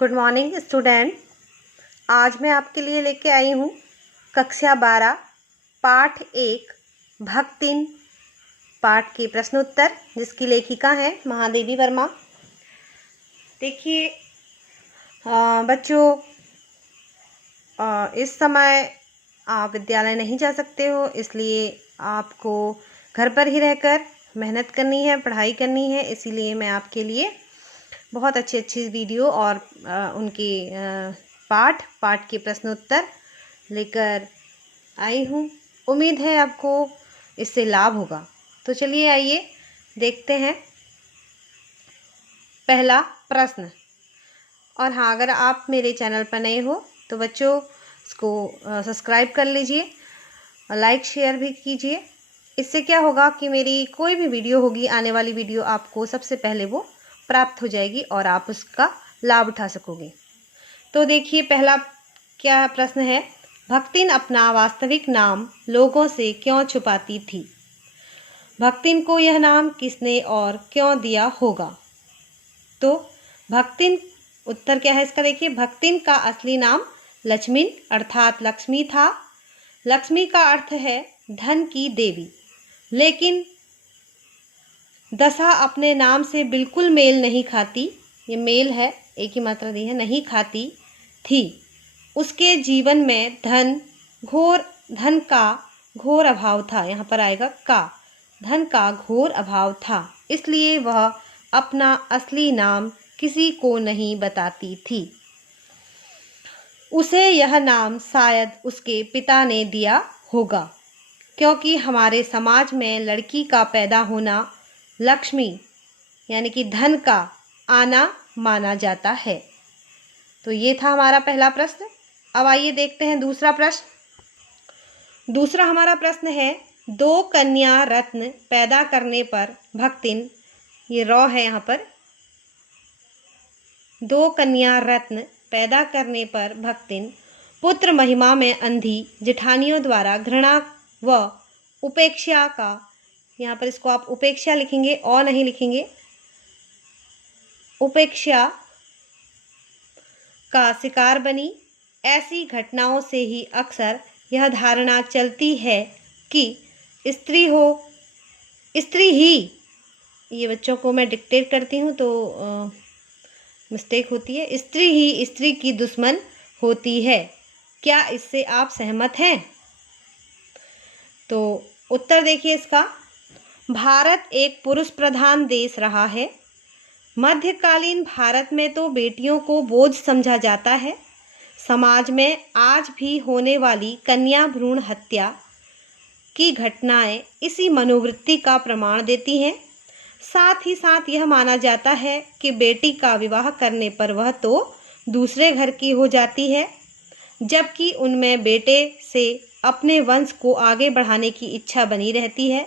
Good morning student. आज मैं आपके लिए लेके आई हूँ कक्षा 12 पाठ 1 भक्तिन पाठ के प्रश्न उत्तर, जिसकी लेखिका है महादेवी वर्मा। देखिए बच्चों, इस समय आप विद्यालय नहीं जा सकते हो, इसलिए आपको घर पर ही रहकर मेहनत करनी है, पढ़ाई करनी है। इसीलिए मैं आपके लिए बहुत अच्छी अच्छी वीडियो और उनके पाठ के प्रश्न उत्तर लेकर आई हूँ। उम्मीद है आपको इससे लाभ होगा। तो चलिए आइए देखते हैं पहला प्रश्न। और हाँ, अगर आप मेरे चैनल पर नए हो तो बच्चों इसको सब्सक्राइब कर लीजिए, लाइक शेयर भी कीजिए। इससे क्या होगा कि मेरी कोई भी वीडियो होगी, आने वाली वीडियो आपको सबसे पहले वो प्राप्त हो जाएगी और आप उसका लाभ उठा सकोगे। तो देखिए पहला क्या प्रश्न है, भक्तिन अपना वास्तविक नाम लोगों से क्यों छुपाती थी? भक्तिन को यह नाम किसने और क्यों दिया होगा? तो भक्तिन, उत्तर क्या है इसका? देखिए, भक्तिन का असली नाम लक्ष्मीन अर्थात लक्ष्मी था। लक्ष्मी का अर्थ है धन की देवी, लेकिन दशा अपने नाम से बिल्कुल मेल नहीं खाती। ये मेल है, एक ही मात्रा दी है, नहीं खाती थी। उसके जीवन में धन का घोर अभाव था। यहाँ पर आएगा का, धन का घोर अभाव था, इसलिए वह अपना असली नाम किसी को नहीं बताती थी। उसे यह नाम शायद उसके पिता ने दिया होगा, क्योंकि हमारे समाज में लड़की का पैदा होना लक्ष्मी यानी कि धन का आना माना जाता है। तो ये था हमारा पहला प्रश्न। अब आइए देखते हैं दूसरा प्रश्न। दूसरा हमारा प्रश्न है, 2 कन्या रत्न पैदा करने पर भक्तिन, ये रॉ है यहाँ पर, 2 कन्या रत्न पैदा करने पर भक्तिन पुत्र महिमा में अंधी जेठानियों द्वारा घृणा व उपेक्षा का, यहाँ पर इसको आप उपेक्षा लिखेंगे और नहीं लिखेंगे, उपेक्षा का शिकार बनी। ऐसी घटनाओं से ही अक्सर यह धारणा चलती है कि स्त्री ही, ये बच्चों को मैं डिक्टेट करती हूँ तो मिस्टेक होती है, स्त्री ही स्त्री की दुश्मन होती है। क्या इससे आप सहमत हैं? तो उत्तर देखिए इसका, भारत एक पुरुष प्रधान देश रहा है। मध्यकालीन भारत में तो बेटियों को बोझ समझा जाता है। समाज में आज भी होने वाली कन्या भ्रूण हत्या की घटनाएं इसी मनोवृत्ति का प्रमाण देती हैं। साथ ही साथ यह माना जाता है कि बेटी का विवाह करने पर वह तो दूसरे घर की हो जाती है, जबकि उनमें बेटे से अपने वंश को आगे बढ़ाने की इच्छा बनी रहती है।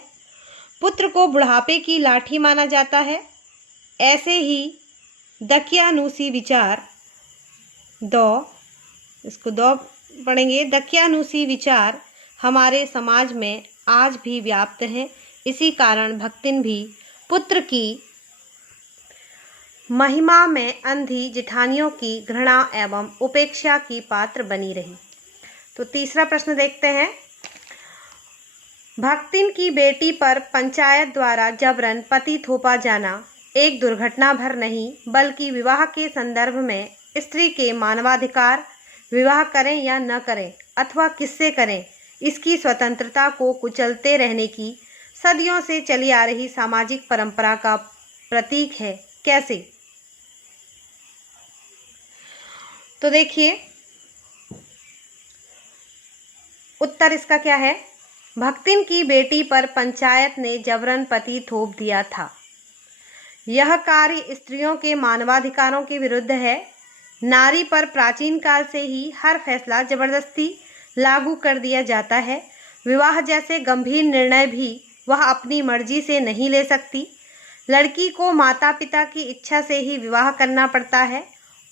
पुत्र को बुढ़ापे की लाठी माना जाता है। ऐसे ही दकियानूसी विचार, इसको दो पढ़ेंगे, दकियानूसी विचार हमारे समाज में आज भी व्याप्त हैं। इसी कारण भक्तिन भी पुत्र की महिमा में अंधी जेठानियों की घृणा एवं उपेक्षा की पात्र बनी रही। तो तीसरा प्रश्न देखते हैं, भक्तिन की बेटी पर पंचायत द्वारा जबरन पति थोपा जाना एक दुर्घटना भर नहीं, बल्कि विवाह के संदर्भ में स्त्री के मानवाधिकार, विवाह करें या न करें अथवा किससे करें, इसकी स्वतंत्रता को कुचलते रहने की सदियों से चली आ रही सामाजिक परंपरा का प्रतीक है। कैसे? तो देखिए उत्तर इसका क्या है, भक्तिन की बेटी पर पंचायत ने जबरन पति थोप दिया था। यह कार्य स्त्रियों के मानवाधिकारों के विरुद्ध है। नारी पर प्राचीन काल से ही हर फैसला जबरदस्ती लागू कर दिया जाता है। विवाह जैसे गंभीर निर्णय भी वह अपनी मर्जी से नहीं ले सकती। लड़की को माता पिता की इच्छा से ही विवाह करना पड़ता है,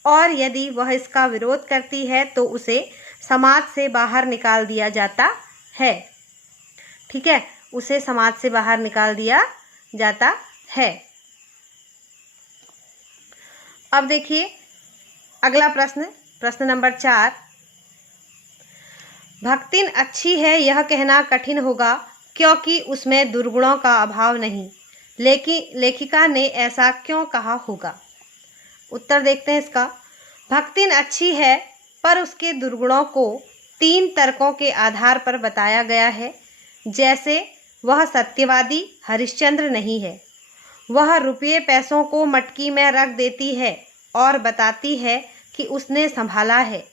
और यदि वह इसका विरोध करती है तो उसे समाज से बाहर निकाल दिया जाता है। ठीक है, उसे समाज से बाहर निकाल दिया जाता है। अब देखिए अगला प्रश्न, प्रश्न नंबर 4। भक्तिन अच्छी है यह कहना कठिन होगा क्योंकि उसमें दुर्गुणों का अभाव नहीं, लेकिन लेखिका ने ऐसा क्यों कहा होगा? उत्तर देखते हैं इसका। भक्तिन अच्छी है पर उसके दुर्गुणों को 3 तर्कों के आधार पर बताया गया है। जैसे वह सत्यवादी हरिश्चंद्र नहीं है, वह रुपये पैसों को मटकी में रख देती है और बताती है कि उसने संभाला है।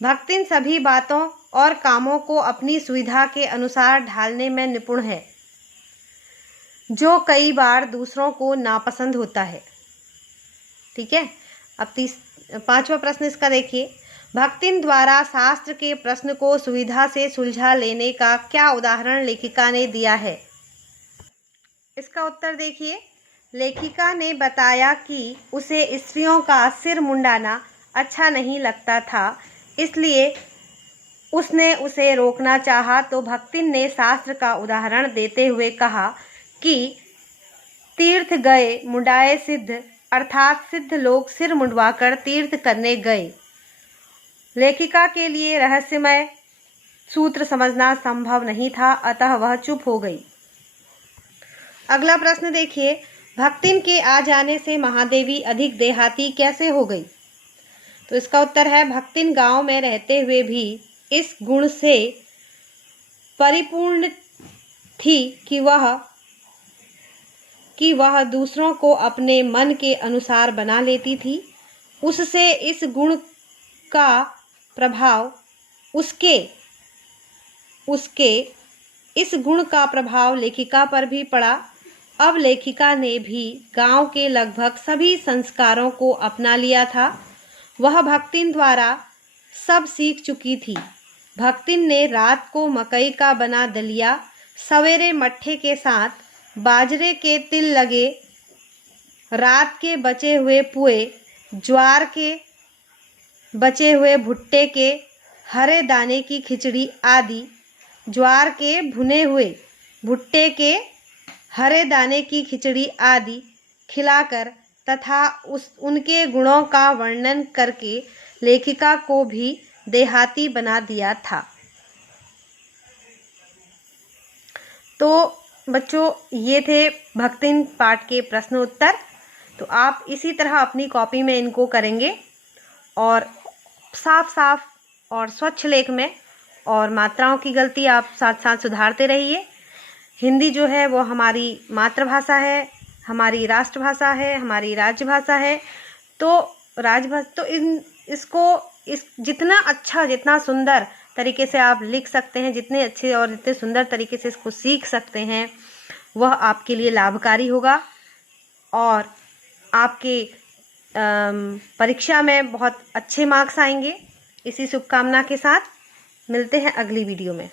भक्तिन सभी बातों और कामों को अपनी सुविधा के अनुसार ढालने में निपुण है, जो कई बार दूसरों को नापसंद होता है। ठीक है। अब 5वां प्रश्न इसका देखिए। भक्तिन द्वारा शास्त्र के प्रश्न को सुविधा से सुलझा लेने का क्या उदाहरण लेखिका ने दिया है? इसका उत्तर देखिए। लेखिका ने बताया कि उसे स्त्रियों का सिर मुंडाना अच्छा नहीं लगता था, इसलिए उसने उसे रोकना चाहा, तो भक्तिन ने शास्त्र का उदाहरण देते हुए कहा कि तीर्थ गए मुंडाए सिद्ध, अर्थात सिद्ध लोग सिर मुंडवाकर तीर्थ करने गए। लेखिका के लिए रहस्यमय सूत्र समझना संभव नहीं था, अतः वह चुप हो गई। अगला प्रश्न देखिए। भक्तिन के आ जाने से महादेवी अधिक देहाती कैसे हो गई? तो इसका उत्तर है, भक्तिन गांव में रहते हुए भी इस गुण से परिपूर्ण थी कि वह दूसरों को अपने मन के अनुसार बना लेती थी। उससे इस गुण का प्रभाव इस गुण का प्रभाव लेखिका पर भी पड़ा। अब लेखिका ने भी गांव के लगभग सभी संस्कारों को अपना लिया था। वह भक्तिन द्वारा सब सीख चुकी थी। भक्तिन ने रात को मकई का बना दलिया, सवेरे मट्ठे के साथ बाजरे के तिल लगे, रात के बचे हुए पुए, ज्वार के बचे हुए भुट्टे के हरे दाने की खिचड़ी आदि, ज्वार के भुने हुए भुट्टे के हरे दाने की खिचड़ी आदि खिलाकर तथा उनके गुणों का वर्णन करके लेखिका को भी देहाती बना दिया था। तो बच्चों, ये थे भक्तिन पाठ के प्रश्न उत्तर। तो आप इसी तरह अपनी कॉपी में इनको करेंगे और साफ साफ और स्वच्छ लेख में, और मात्राओं की गलती आप साथ साथ सुधारते रहिए। हिंदी जो है वो हमारी मातृभाषा है, हमारी राष्ट्रभाषा है, हमारी राज्यभाषा है। तो जितना अच्छा, जितना सुंदर तरीके से आप लिख सकते हैं, जितने अच्छे और जितने सुंदर तरीके से इसको सीख सकते हैं, वह आपके लिए लाभकारी होगा और आपके परीक्षा में बहुत अच्छे मार्क्स आएंगे। इसी शुभकामना के साथ मिलते हैं अगली वीडियो में।